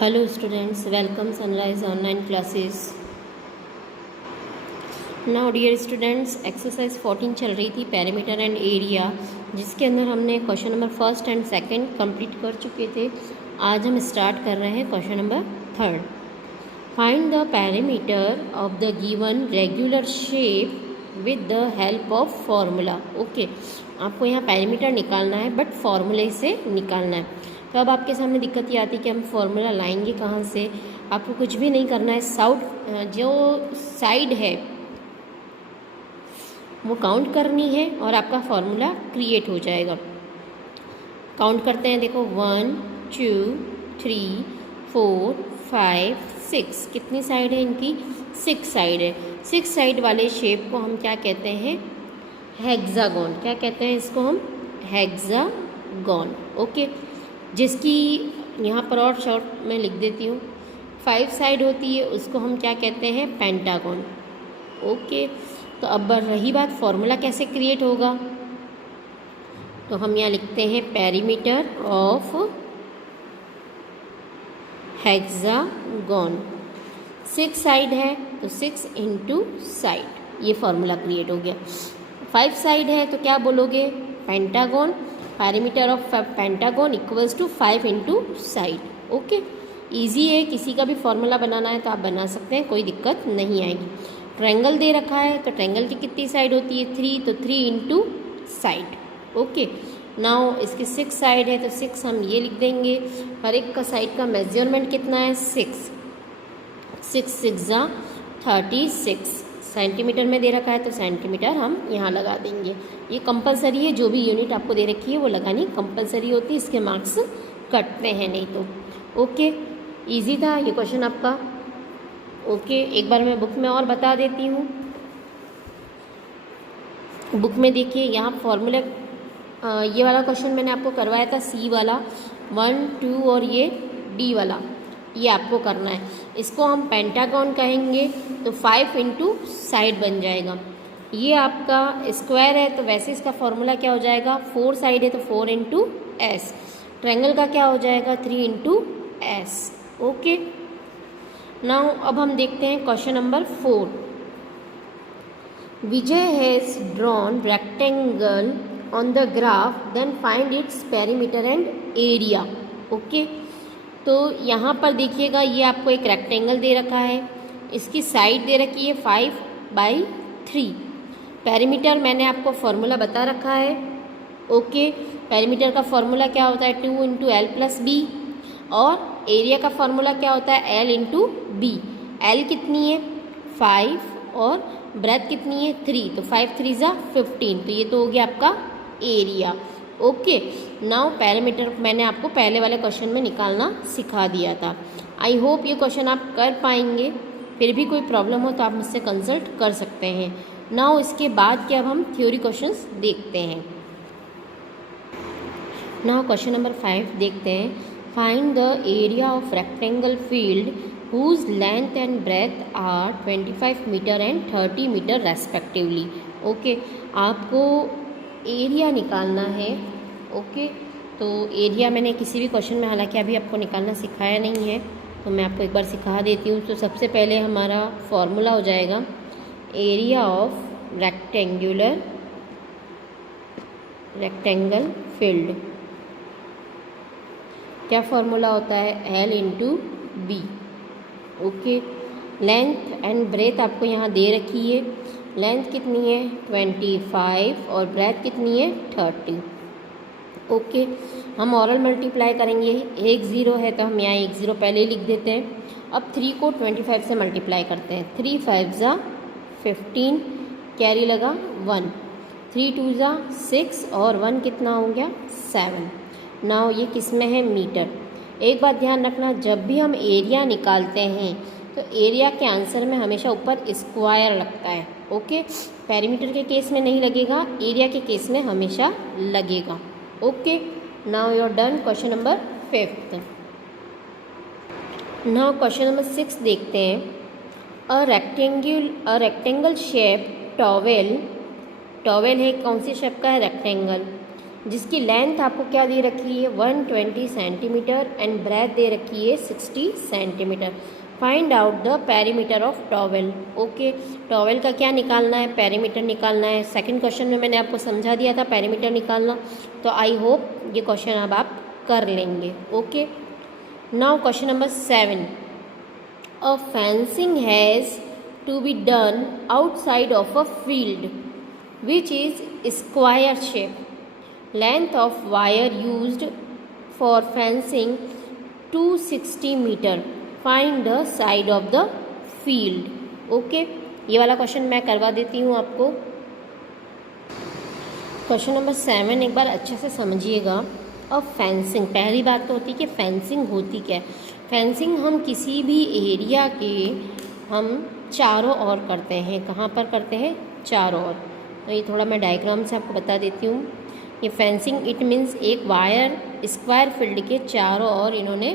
Hello students, welcome Sunrise online classes. Now dear students, exercise 14 चल रही थी perimeter and area, जिसके अंदर हमने question number first and second complete कर चुके थे। आज हम स्टार्ट कर रहे हैं question number third. Find the perimeter of the given regular shape with the help of formula. Okay, आपको यहाँ पेरीमीटर निकालना है बट फॉर्मूले से निकालना है। तो अब आपके सामने दिक्कत ये आती है कि हम फॉर्मूला लाएंगे कहाँ से। आपको कुछ भी नहीं करना है, जो साइड है वो काउंट करनी है और आपका फॉर्मूला क्रिएट हो जाएगा। काउंट करते हैं, देखो 1 2 3 4 5 6। कितनी साइड है इनकी? 6 साइड है। 6 साइड वाले शेप को हम क्या कहते हैं? हेक्सागोन। क्या कहते हैं इसको हम? हेक्सागोन। ओके, जिसकी यहाँ पर और शॉर्ट में लिख देती हूँ, 5 साइड होती है, उसको हम क्या कहते हैं? पेंटागोन। ओके, तो अब रही बात फॉर्मूला कैसे क्रिएट होगा, तो हम यहाँ लिखते हैं पेरीमीटर ऑफ हेक्सागोन। 6 साइड है तो 6 इंटू साइड, ये फॉर्मूला क्रिएट हो गया। 5 साइड है तो क्या बोलोगे? Pentagon. Perimeter of pentagon equals to 5 into side. Okay, easy है, किसी का भी फॉर्मूला बनाना है तो आप बना सकते हैं, कोई दिक्कत नहीं आएगी। ट्रायंगल दे रखा है तो ट्रायंगल की कितनी साइड होती है? 3, तो 3 इंटू साइड। ओके, नाउ इसकी 6 साइड है तो 6 हम ये लिख देंगे। हर एक का साइड का मेजरमेंट कितना है? 6 6 36 सेंटीमीटर में दे रखा है तो सेंटीमीटर हम यहाँ लगा देंगे। ये कंपलसरी है, जो भी यूनिट आपको दे रखी है वो लगानी कंपलसरी होती है, इसके मार्क्स कटते हैं नहीं तो। ओके, इजी था ये क्वेश्चन आपका। ओके, एक बार मैं बुक में और बता देती हूँ। बुक में देखिए, यहाँ फॉर्मूले ये वाला क्वेश्चन मैंने आपको करवाया था, सी वाला 1 2 और ये डी वाला, ये आपको करना है। इसको हम पेंटागन कहेंगे तो 5 इंटू साइड बन जाएगा। ये आपका स्क्वायर है तो वैसे इसका फॉर्मूला क्या हो जाएगा? 4 साइड है तो 4 इंटू एस। ट्रायंगल का क्या हो जाएगा? 3 इंटू एस। ओके, नाउ अब हम देखते हैं question number 4। Vijay has drawn rectangle on the graph, then find its perimeter and area. Okay, तो यहाँ पर देखिएगा, ये आपको एक रेक्टेंगल दे रखा है, इसकी साइड दे रखी है 5/3। पेरीमीटर मैंने आपको फॉर्मूला बता रखा है। ओके, पेरीमीटर का फॉर्मूला क्या होता है? 2 इंटू एल प्लस बी, और एरिया का फॉर्मूला क्या होता है? L into B. एल कितनी है? 5, और ब्रेथ कितनी है? 3, तो 5 3 = 15, तो ये तो हो गया आपका एरिया। ओके, नाउ पेरीमीटर मैंने आपको पहले वाले क्वेश्चन में निकालना सिखा दिया था। आई होप ये क्वेश्चन आप कर पाएंगे। फिर भी कोई प्रॉब्लम हो तो आप मुझसे कंसल्ट कर सकते हैं। नाउ इसके बाद के अब हम थ्योरी क्वेश्चंस देखते हैं। नाउ क्वेश्चन नंबर 5 देखते हैं। Find the area of rectangle field whose length and breadth are 25 metre and 30 metre respectively. Okay, आपको एरिया निकालना है। ओके, तो एरिया मैंने किसी भी क्वेश्चन में हालांकि अभी आपको निकालना सिखाया नहीं है, तो मैं आपको एक बार सिखा देती हूँ। तो सबसे पहले हमारा फॉर्मूला हो जाएगा एरिया ऑफ रेक्टेंगल फील्ड। क्या फॉर्मूला होता है? L into B. Okay, length and breadth आपको यहाँ दे रखी है। लेंथ कितनी है? 25, और ब्रेथ कितनी है? 30। ओके, हम ऑरल मल्टीप्लाई करेंगे। 1 0 है तो हम यहाँ 1 0 पहले ही लिख देते हैं। अब 3 को 25 से मल्टीप्लाई करते हैं। 3 5 = 15, कैरी लगा 1, 3 2 = 6, और 1 कितना हो गया? 7। नाउ ये किस में है? मीटर। एक बात ध्यान रखना, जब भी हम एरिया निकालते हैं तो एरिया के आंसर में हमेशा ऊपर स्क्वायर लगता है। ओके, पेरीमीटर के केस में नहीं लगेगा, एरिया के केस में हमेशा लगेगा। Okay, now you are done question number 5। Now question number 6 देखते हैं। अ रेक्टेंगल शेप टॉवेल है, कौन सी शेप का है? रेक्टेंगल। जिसकी लेंथ आपको क्या दे रखी है 120 सेंटीमीटर एंड ब्रेथ दे रखी है 60 centimetre. Find out the perimeter of towel. Okay, towel का क्या निकालना है, पेरीमीटर निकालना है। सेकंड क्वेश्चन में मैंने आपको समझा दिया था पेरीमीटर निकालना, तो आई होप ये क्वेश्चन अब आप कर लेंगे। Okay, now question number 7। A fencing has to be done outside of a field which is square shape. Length of wire used for fencing 260 meter. Find the side of the field. Okay, ये वाला question मैं करवा देती हूँ आपको। Question number 7 एक बार अच्छे से समझिएगा। अब फेंसिंग, पहली बात तो होती है कि फेंसिंग होती क्या है। फेंसिंग हम किसी भी एरिया के हम चारों ओर करते हैं। कहाँ पर करते हैं, चारों ओर। तो ये थोड़ा मैं डायग्राम से आपको बता देती हूँ। ये फेंसिंग इट मीन्स एक वायर स्क्वायर फील्ड के चारों ओर इन्होंने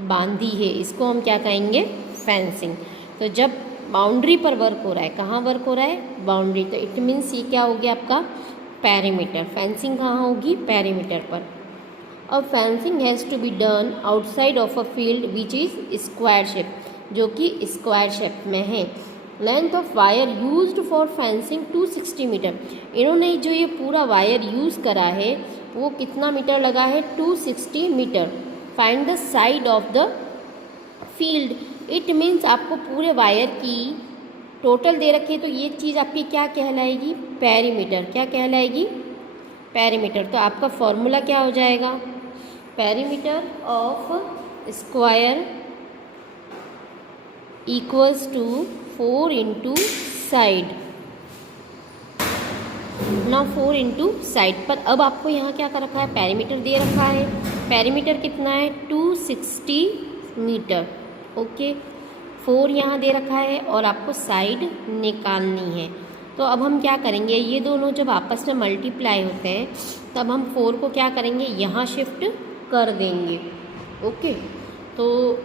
बांधी है, इसको हम क्या कहेंगे, फेंसिंग। तो जब बाउंड्री पर वर्क हो रहा है, कहाँ वर्क हो रहा है, बाउंड्री, तो इट मीन्स ये क्या हो गया आपका पेरीमीटर। फेंसिंग कहाँ होगी, पेरीमीटर पर। अब fencing has to be done outside of a field which is square shape, जो कि स्क्वायर शेप में है। Length of wire used for fencing 260 metre. इन्होंने जो ये पूरा वायर यूज़ करा है वो कितना मीटर लगा है, 260 metre. Find the side of the field. It means आपको पूरे वायर की टोटल दे रखी है, तो ये चीज़ आपकी क्या कहलाएगी, पेरीमीटर। क्या कहलाएगी, पेरीमीटर। तो आपका फॉर्मूला क्या हो जाएगा, perimeter of square equals to 4 into side. ना 4 इंटू साइड पर। अब आपको यहाँ क्या कर रखा है, पेरीमीटर दे रखा है। पेरीमीटर कितना है, 260 मीटर। ओके, 4 यहाँ दे रखा है और आपको साइड निकालनी है। तो अब हम क्या करेंगे, ये दोनों जब आपस में मल्टीप्लाई होते हैं तब हम 4 को क्या करेंगे, यहाँ शिफ्ट कर देंगे। ओके, तो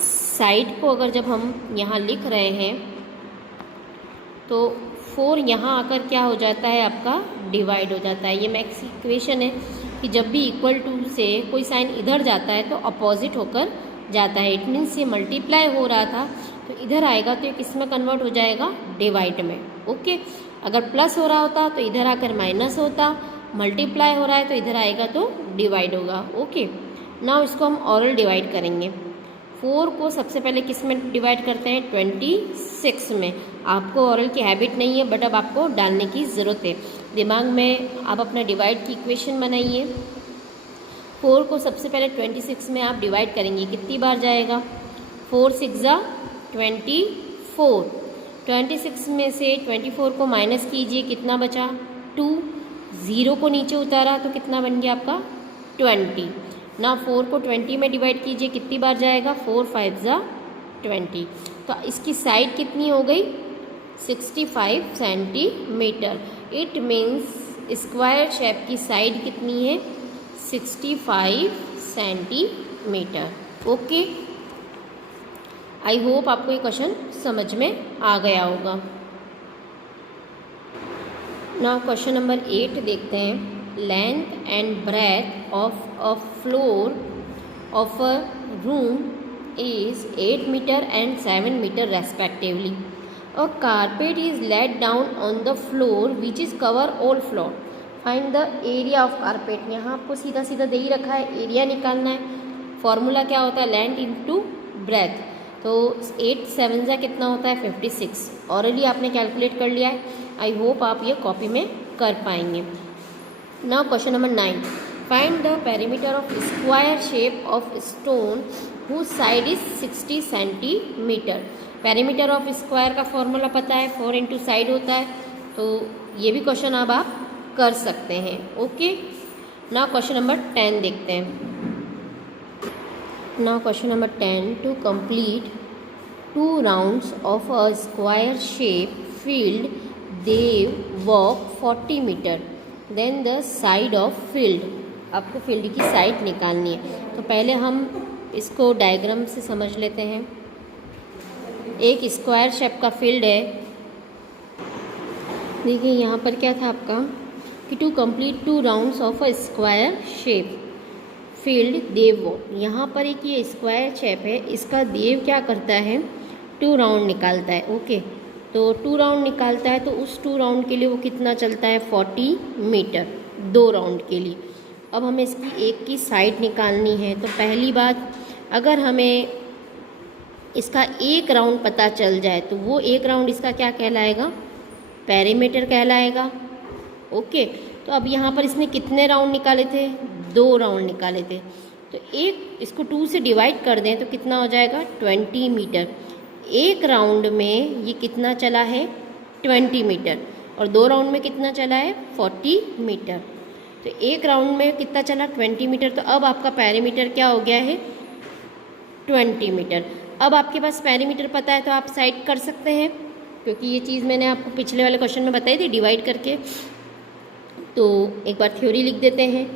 साइड को अगर जब हम यहाँ लिख रहे हैं तो 4 यहाँ आकर क्या हो जाता है, आपका डिवाइड हो जाता है। ये मैक्स इक्वेशन है कि जब भी इक्वल टू से कोई साइन इधर जाता है तो अपोजिट होकर जाता है। इट मीन्स ये मल्टीप्लाई हो रहा था तो इधर आएगा तो ये किस में कन्वर्ट हो जाएगा, डिवाइड में। ओके, अगर प्लस हो रहा होता तो इधर आकर माइनस होता, मल्टीप्लाई हो रहा है तो इधर आएगा तो डिवाइड होगा। ओके, नाउ इसको हम ऑरल डिवाइड करेंगे। 4 को सबसे पहले किस में डिवाइड करते हैं, 26 में। आपको ऑरल की हैबिट नहीं है बट अब आपको डालने की ज़रूरत है। दिमाग में आप अपना डिवाइड की इक्वेशन बनाइए। 4 को सबसे पहले 26 में आप डिवाइड करेंगे, कितनी बार जाएगा, 4 6 जा 24। 26 में से 24 को माइनस कीजिए, कितना बचा, 2। 0 को नीचे उतारा तो कितना बन गया आपका, 20। ना 4 को 20 में डिवाइड कीजिए, कितनी बार जाएगा, 4 5 जा 20। तो इसकी साइड कितनी हो गई, 65 centimetre. It means square shape की साइड कितनी है, 65 सेंटीमीटर। ओके, आई होप आपको ये क्वेश्चन समझ में आ गया होगा। नाउ क्वेश्चन नंबर 8 देखते हैं। Length and breadth of a floor of a room is 8 meter and 7 meter respectively. A carpet is laid down on the floor which is cover all floor. Find the area of carpet. यहाँ आपको सीधा सीधा दे ही रखा है, area निकालना है। Formula क्या होता है, लेंथ इंटू ब्रेथ। तो 8 7 जा कितना होता है, 56। ऑलरेडी आपने कैलकुलेट कर लिया है। आई होप आप ये कॉपी में कर पाएंगे। Now question number 9। Find the perimeter of square shape of stone whose side is 60 centimetre. Perimeter of square का फॉर्मूला पता है, 4 इंटू साइड होता है। तो ये भी क्वेश्चन अब आप कर सकते हैं। ओके, नाउ क्वेश्चन नंबर 10 देखते हैं। Now question number 10, to complete 2 rounds of a square shape field they walk 40 meter then the side of field. आपको फील्ड की साइड निकालनी है। तो पहले हम इसको डायग्राम से समझ लेते हैं। एक स्क्वायर शेप का फील्ड है। देखिए यहाँ पर क्या था आपका to complete 2 rounds of a square shape field Dev walk. यहाँ पर एक ये स्क्वायर शेप है, इसका देव क्या करता है, 2 राउंड निकालता है। ओके, तो 2 राउंड निकालता है, तो उस 2 राउंड के लिए वो कितना चलता है, 40 मीटर 2 राउंड के लिए। अब हमें इसकी एक की साइड निकालनी है। तो पहली बात, अगर हमें इसका एक राउंड पता चल जाए तो वो एक राउंड इसका क्या कहलाएगा, पेरीमीटर कहलाएगा। ओके, तो अब यहाँ पर इसने कितने राउंड निकाले थे, 2 राउंड निकाले थे। तो एक इसको 2 से डिवाइड कर दें तो कितना हो जाएगा, 20 मीटर। एक राउंड में ये कितना चला है, 20 मीटर, और 2 राउंड में कितना चला है, 40 मीटर। तो एक राउंड में कितना चला, 20 मीटर। तो अब आपका पेरीमीटर क्या हो गया है, 20 मीटर। अब आपके पास पेरीमीटर पता है तो आप साइड कर सकते हैं, क्योंकि ये चीज़ मैंने आपको पिछले वाले क्वेश्चन में बताई थी डिवाइड करके। तो एक बार थ्योरी लिख देते हैं।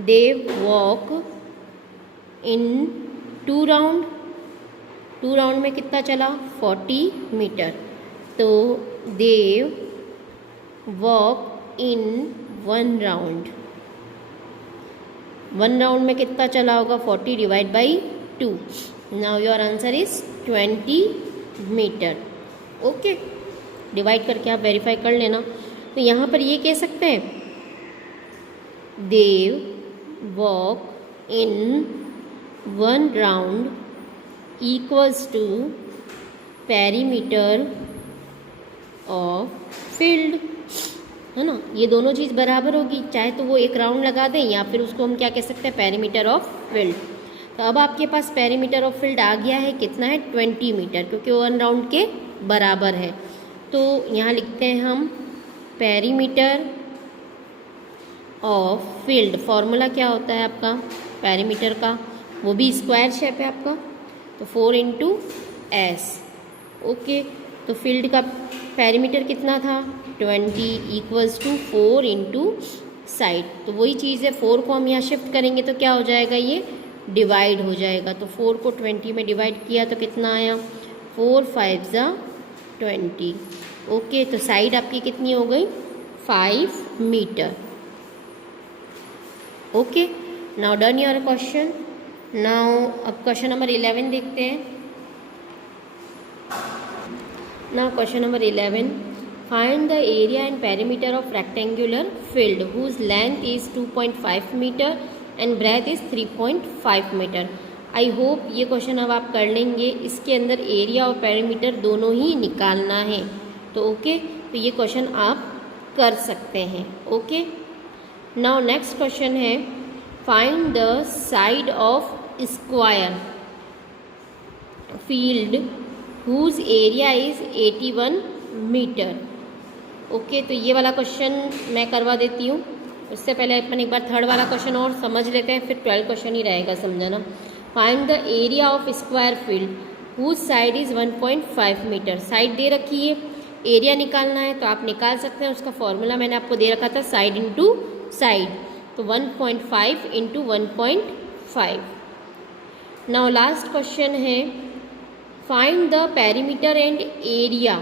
Dev walk in 2 round, 2 round में कितना चला, 40 मीटर। तो Dev walk in 1 round, 1 round में कितना चला होगा, 40 divide by 2। Now your answer is 20 meter. Okay, divide करके आप वेरीफाई कर लेना। तो यहाँ पर ये कह सकते हैं, Dev walk in 1 round equals to perimeter of field, है ना। ये दोनों चीज़ बराबर होगी, चाहे तो वो एक राउंड लगा दें या फिर उसको हम क्या कह सकते हैं, पेरीमीटर ऑफ फील्ड। तो अब आपके पास पेरीमीटर ऑफ फील्ड आ गया है, कितना है, 20 मीटर, क्योंकि वो 1 राउंड के बराबर है। तो यहाँ लिखते हैं हम पेरीमीटर ऑफ फील्ड। फॉर्मूला क्या होता है आपका पेरीमीटर का, वो भी स्क्वायर शेप है आपका, तो 4 × S। ओके, तो फील्ड का पेरीमीटर कितना था, 20 इक्वल्स टू 4 × साइड। तो वही चीज़ है, 4 को हम यहाँ शिफ्ट करेंगे तो क्या हो जाएगा, ये डिवाइड हो जाएगा। तो 4 को 20 में डिवाइड किया तो कितना आया, 4 5 × 20। ओके, तो साइड आपकी कितनी हो गई, 5 meter. Okay, now done your question. Now अब क्वेश्चन नंबर 11 देखते हैं। Now question number 11, find the area and perimeter of rectangular field whose length is 2.5 meter and breadth is 3.5 meter. I hope ये question अब आप कर लेंगे। इसके अंदर एरिया और पेरीमीटर दोनों ही निकालना है। तो ओके, तो ये क्वेश्चन आप कर सकते हैं। ओके, नाउ नेक्स्ट क्वेश्चन है, find the side of square field whose area is 81 meter. Okay, तो ये वाला क्वेश्चन मैं करवा देती हूँ। उससे पहले अपन एक बार थर्ड वाला क्वेश्चन और समझ लेते हैं, फिर 12 क्वेश्चन ही रहेगा समझाना। Find the area of square field whose side is 1.5 meter. Side दे रखी है, एरिया निकालना है तो आप निकाल सकते हैं। उसका फॉर्मूला मैंने आपको दे रखा था, साइड इंटू साइड, तो 1.5 × 1.5। नाउ लास्ट क्वेश्चन है, find the perimeter and area.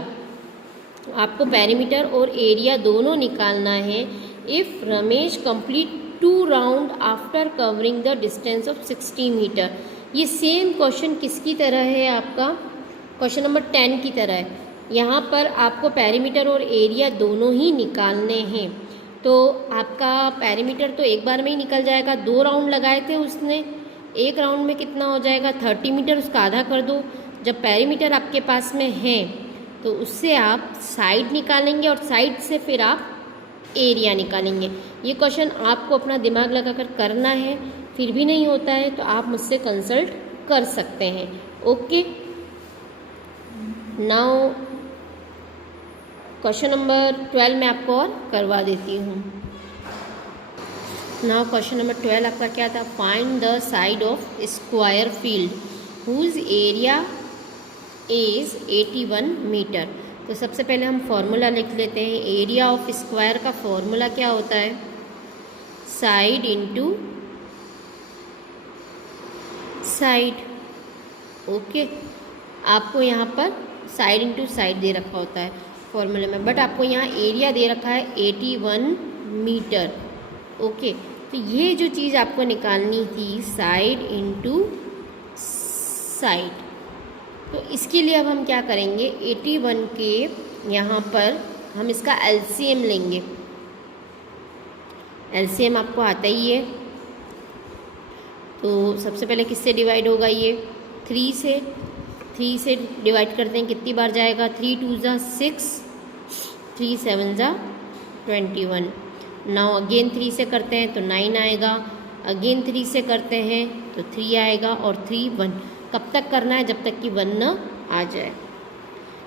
आपको पेरीमीटर और एरिया दोनों निकालना है। If Ramesh complete 2 round after covering the distance of 60 meter. ये सेम क्वेश्चन किसकी तरह है, आपका क्वेश्चन नंबर 10 की तरह है। यहाँ पर आपको पेरीमीटर और एरिया दोनों ही निकालने हैं। तो आपका पेरीमीटर तो एक बार में ही निकल जाएगा। 2 राउंड लगाए थे उसने, एक राउंड में कितना हो जाएगा, 30 मीटर, उसका आधा कर दो। जब पेरीमीटर आपके पास में है तो उससे आप साइड निकालेंगे और साइड से फिर आप एरिया निकालेंगे। ये क्वेश्चन आपको अपना दिमाग लगाकर करना है, फिर भी नहीं होता है तो आप मुझसे कंसल्ट कर सकते हैं। ओके, नाउ क्वेश्चन नंबर 12 मैं आपको और करवा देती हूँ। नाउ क्वेश्चन नंबर 12 आपका क्या था, find the side of square field whose area is 81 meter. तो सबसे पहले हम फॉर्मूला लिख लेते हैं। एरिया ऑफ स्क्वायर का फॉर्मूला क्या होता है, साइड इंटू साइड। ओके, आपको यहाँ पर साइड इंटू साइड दे रखा होता है फॉर्मूले में, बट आपको यहाँ एरिया दे रखा है 81 मीटर। ओके, तो ये जो चीज़ आपको निकालनी थी साइड इनटू साइड, तो इसके लिए अब हम क्या करेंगे, 81 के यहाँ पर हम इसका एलसीएम लेंगे। एलसीएम आपको आता ही है, तो सबसे पहले किससे डिवाइड होगा ये 3 से। 3 से डिवाइड करते हैं, कितनी बार जाएगा, 3 2 ज़ा 6, 3 7 ज़ा 21। नाउ अगेन 3 से करते हैं तो 9 आएगा, अगेन 3 से करते हैं तो 3 आएगा, और 3 1। कब तक करना है, जब तक कि 1 न आ जाए।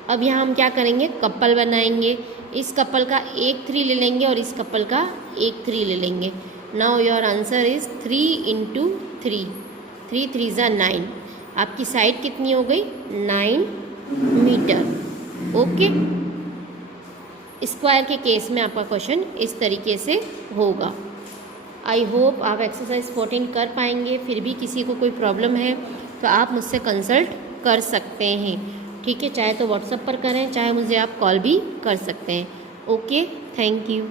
अब यहाँ हम क्या करेंगे, कपल बनाएंगे। इस कपल का एक 3 ले लेंगे और इस कपल का एक 3 ले लेंगे। Now your answer is 3 into 3, 3 3 ज़ा 9। आपकी साइड कितनी हो गई, 9 मीटर। ओके, स्क्वायर के केस में आपका क्वेश्चन इस तरीके से होगा। आई होप आप एक्सरसाइज 14 कर पाएंगे। फिर भी किसी को कोई प्रॉब्लम है तो आप मुझसे कंसल्ट कर सकते हैं, ठीक है। चाहे तो व्हाट्सएप पर करें, चाहे मुझे आप कॉल भी कर सकते हैं। Okay, thank you.